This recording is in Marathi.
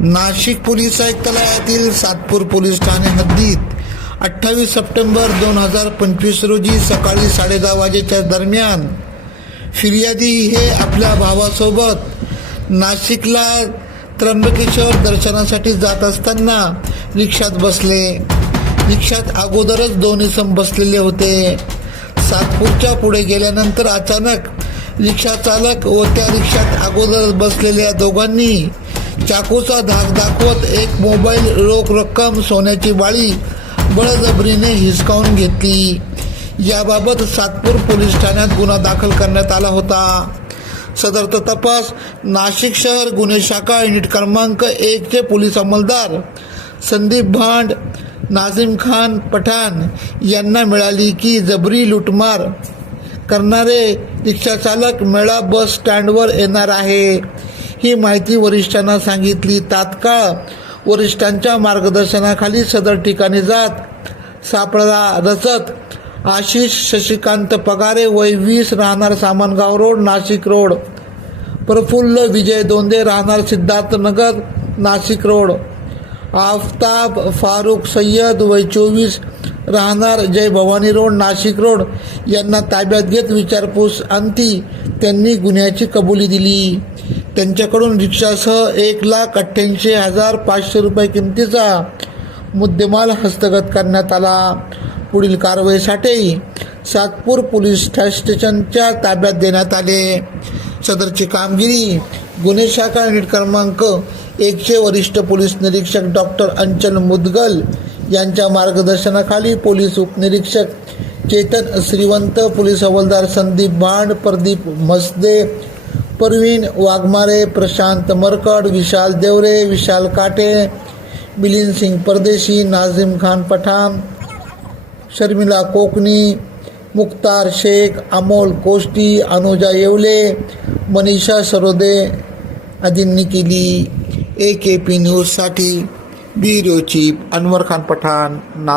नाशिक पोलीस आयुक्तालयातील सातपूर पोलीस ठाणे हद्दीत अठ्ठावीस सप्टेंबर दोन हजार पंचवीस रोजी सकाळी साडेदहा वाजेच्या दरम्यान फिर्यादी हे आपल्या भावासोबत नाशिकला त्र्यंबकेश्वर दर्शनासाठी जात असताना रिक्षात बसले. रिक्षात अगोदरच दोन इसम बसलेले होते. सातपूरच्या पुढे गेल्यानंतर अचानक रिक्षा चालक व त्या रिक्षात अगोदरच बसलेल्या दोघांनी चाकूचा धाक दाखवत एक मोबाईल रोख रक्कम सोन्याची बाळी बळजबरीने हिसकावून घेतली. याबाबत सातपूर पोलीस ठाण्यात गुन्हा दाखल करण्यात आला होता. सदरचा तपास नाशिक शहर गुन्हे शाखा युनिट क्रमांक एकचे पोलीस अंमलदार संदीप भांड नाझिम खान पठाण यांना मिळाली की जबरी लुटमार करणारे रिक्षाचालक मेळा बस स्टँडवर येणार आहे. ही माहिती वरिष्ठांना सांगितली. तात्काळ वरिष्ठांच्या मार्गदर्शनाखाली सदर ठिकाणी जात सापळा रचत आशिष शशिकांत पगारे वय वीस राहणार सामनगाव रोड नाशिक रोड. प्रफुल्ल विजय दोंदे राहणार सिद्धार्थनगर नाशिक रोड. आफताब फारुख सय्यद वय चोवीस राहणार जय भवानी रोड नाशिक रोड. यांना ताब्यात घेत विचारपूस अंती त्यांनी गुन्ह्याची कबुली दिली. त्यांच्याकडून रिक्षासह एक लाख अठ्ठ्याऐंशी हजार पाचशे रुपये किमतीचा मुद्देमाल हस्तगत करण्यात आला. पुढील कारवाईसाठी सातपूर पोलीस स्टेशनच्या ताब्यात देण्यात आले. सदरची कामगिरी गुन्हे शाखा युनिट क्रमांक एकचे वरिष्ठ पोलीस निरीक्षक डॉक्टर अंचल मुदगल यांच्या मार्गदर्शनाखाली पोलीस उपनिरीक्षक चेतन श्रीवंत पोलीस हवालदार संदीप भांड प्रदीप मसदे परवीन वाघमारे प्रशांत मरकड विशाल देवरे विशाल काटे मिलिंद सिंग परदेशी नाझिम खान पठाण शर्मिला कोकणी मुक्तार शेख अमोल कोष्टी अनुजा येवले मनीषा सरोदे आदींनी केली ए के पी न्यूजसाठी ब्युरो चीफ अनवर खान पठाण नास